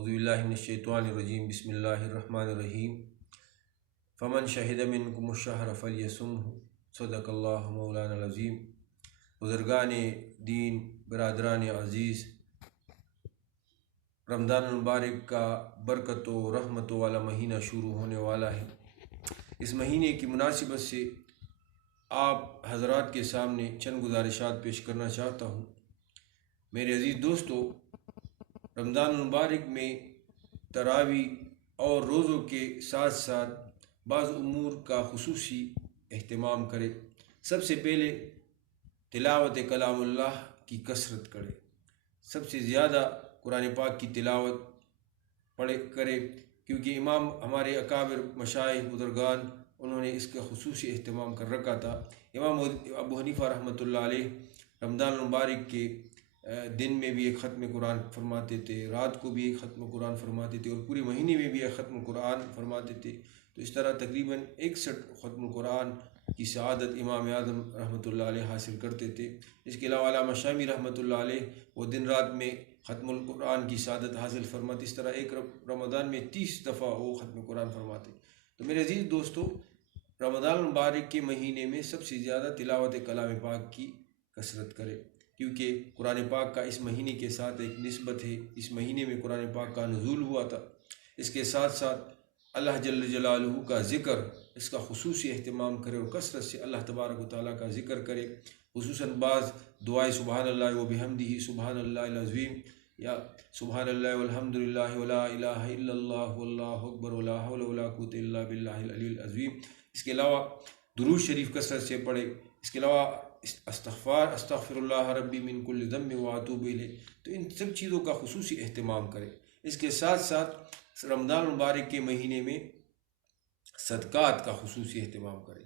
اعوذ باللہ من الشیطان الرجیم بسم اللہ الرحمن الرحیم فمن شہد منکم الشہر فلیصمہ صدق اللہ مولانا العظیم۔ بزرگان دین، برادران عزیز، رمضان المبارک کا برکت و رحمت والا مہینہ شروع ہونے والا ہے۔ اس مہینے کی مناسبت سے آپ حضرات کے سامنے چند گزارشات پیش کرنا چاہتا ہوں۔ میرے عزیز دوستو، رمضان المبارک میں تراویح اور روزوں کے ساتھ ساتھ بعض امور کا خصوصی اہتمام کرے۔ سب سے پہلے تلاوت کلام اللہ کی کثرت کرے، سب سے زیادہ قرآن پاک کی تلاوت کرے، کیونکہ امام ہمارے اکابر مشائخ بزرگان انہوں نے اس کا خصوصی اہتمام کر رکھا تھا۔ امام ابو حنیفہ رحمۃ اللہ علیہ رمضان المبارک کے دن میں بھی ایک ختم قرآن فرماتے تھے، رات کو بھی ایک ختم قرآن فرماتے تھے، اور پورے مہینے میں بھی ایک ختم قرآن فرماتے تھے۔ تو اس طرح تقریباً 61 ختم قرآن کی سعادت امام اعظم رحمۃ اللہ علیہ حاصل کرتے تھے۔ اس کے علاوہ علامہ شامی رحمۃ اللہ علیہ وہ دن رات میں ختم القرآن کی سعادت حاصل فرماتے۔ اس طرح ایک رمضان میں 30 دفعہ وہ ختم قرآن فرماتے۔ تو میرے عزیز دوستو، رمضان المبارک کے مہینے میں سب سے زیادہ تلاوت کلام پاک کی کثرت کرے، کیونکہ قرآن پاک کا اس مہینے کے ساتھ ایک نسبت ہے۔ اس مہینے میں قرآن پاک کا نزول ہوا تھا۔ اس کے ساتھ ساتھ اللہ جل جلالہ کا ذکر، اس کا خصوصی اہتمام کرے اور کثرت سے اللہ تبارک و تعالیٰ کا ذکر کرے۔ خصوصاً بعض دعائے سبحان اللہ و بحمدہ سبحان اللہ العظیم، یا سبحان اللہ والحمد للہ ولا الہ الا اللہ واللہ اکبر ولا حول ولا قوۃ الا باللہ العلی العظیم۔ اس کے علاوہ درود شریف کثرت سے پڑھے۔ اس کے علاوہ استغفر اللہ ربی من کل ذنب واتوب الیہ۔ تو ان سب چیزوں کا خصوصی اہتمام کرے۔ اس کے ساتھ ساتھ رمضان المبارک کے مہینے میں صدقات کا خصوصی اہتمام کرے۔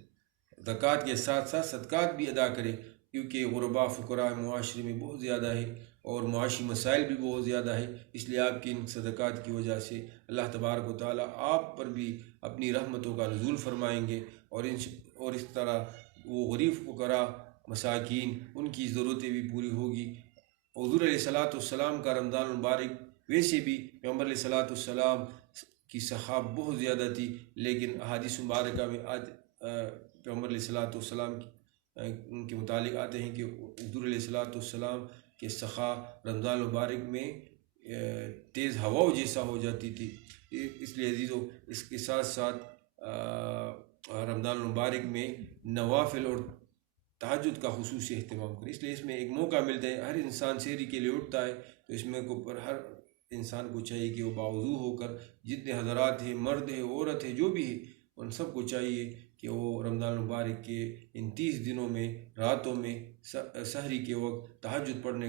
زکوٰۃ کے ساتھ ساتھ صدقات بھی ادا کرے، کیونکہ غرباء فقراء معاشرے میں بہت زیادہ ہے اور معاشی مسائل بھی بہت زیادہ ہے۔ اس لیے آپ کی ان صدقات کی وجہ سے اللہ تبارک و تعالیٰ آپ پر بھی اپنی رحمتوں کا نزول فرمائیں گے، اور اس طرح وہ غریب فقراء مساکین ان کی ضرورتیں بھی پوری ہوگی۔ حضور علیہ الصلاۃ والسلام کا رمضان المبارک، ویسے بھی پیغمبر علیہ الصلاۃ والسلام کی سخاوت بہت زیادہ تھی، لیکن احادیث مبارکہ میں آج پیغمبر علیہ الصلاۃ والسلام ان کے متعلق آتے ہیں کہ حضور علیہ الصلاۃ والسلام کے سخا رمضان المبارک میں تیز ہواؤں جیسا ہو جاتی تھی۔ اس لیے عزیزو، اس کے ساتھ ساتھ رمضان المبارک میں نوافل اور تہجد کا خصوصی اہتمام کرے۔ اس لیے اس میں ایک موقع ملتا ہے، ہر انسان سحری کے لیے اٹھتا ہے، تو اس میں پر ہر انسان کو چاہیے کہ وہ باوضو ہو کر، جتنے حضرات ہیں، مرد ہیں، عورت ہے، جو بھی ہے، ان سب کو چاہیے کہ وہ رمضان المبارک کے ان 30 دنوں میں راتوں میں سحری کے وقت تہجد پڑھنے